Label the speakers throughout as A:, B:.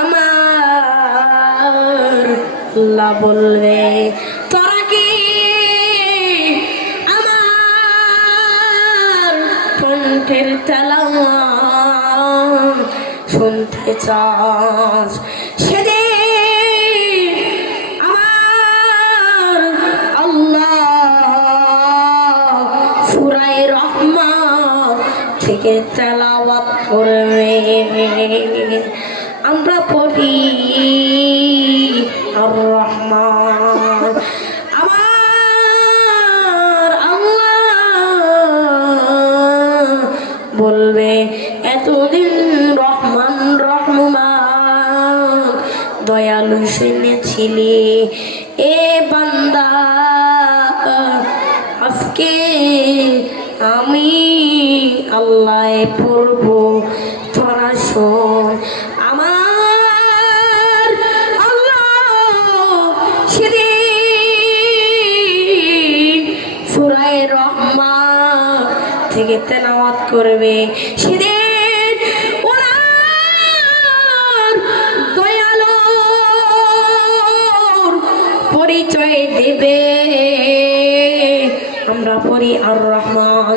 A: আমার আল্লাহ বলবে, তোরা কি আমার কণ্ঠের তেলাওয়া শুনতে চাস? সেদিন আমার আল্লাহ সুরাই রহমান থেকে তেলাওয়াত করবে। আমরা পড়ি আর রহমান আমার আল্লাহ বলবে, এতদিন রহমান রহমান, দয়ালু শুনেছিলি এ বান্দা। আজকে আমি আল্লাহ পড়ব শোন। আমার আল্লাহ সেদিন সুরায় রহমান থেকে তেলাওয়াত করবে। সেদিন পরিচয় দেবে। আমরা পড়ি আর রহমান।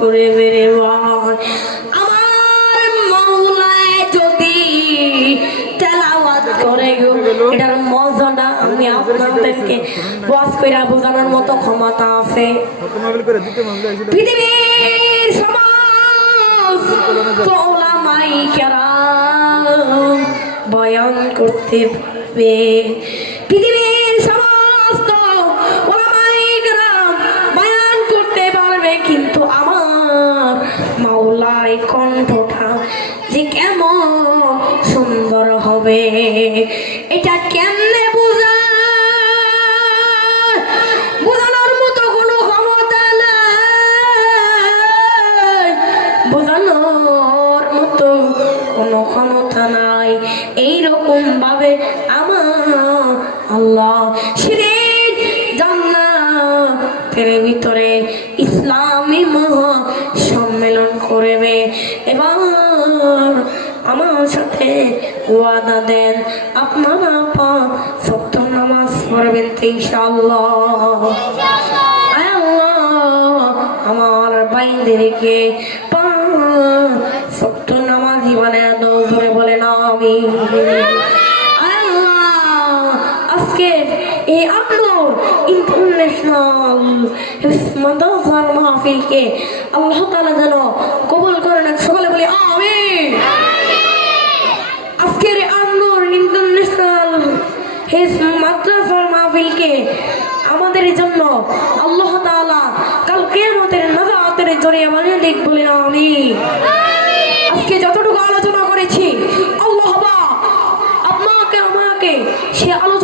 A: করে বেরে আমার যদি করে গো, এটার মজাটা আমি আপনাদেরকে ওয়াজ বোঝানোর মতো ক্ষমতা আছে। পৃথিবীর সমস্ত ওলামাই কেরাম বয়ান করতে পারবে। পৃথিবীর সমস্ত কেমন সুন্দর হবে? এটা কেমনে ক্ষমতা নাই। এইরকম ভাবে আমার আল্লাহ ভিতরে ইসলামী মহা সম্মেলন করবে। এবার আমার সাথে ওয়াদা দেন আপনারা পা সত্য নামাজ পড়বেন আমার বাইদেরকে পা। সত্য নামাজি বলে দৌ ধরে বলে না আমি আলোর ইন্টারন্যাশনাল মাদ্রাসার মাহফিলকে। আল্লাহ তাআলা যেন কবুল করেন সকলে বলে, আমিন। আজকের আন্দোর ইন্টারন্যাশনাল হেস মাদ্রাসার মাহফিলকে আমাদের জন্য আল্লাহ তাআলা কাল কিয়ামতের নাজাতের জড়িয়ে বানিয়ে দিক বলে আমি আজকে যতটুকু আলোচনা করেছি, আল্লাহ বা আপনাকে আমাকে সে আলোচনা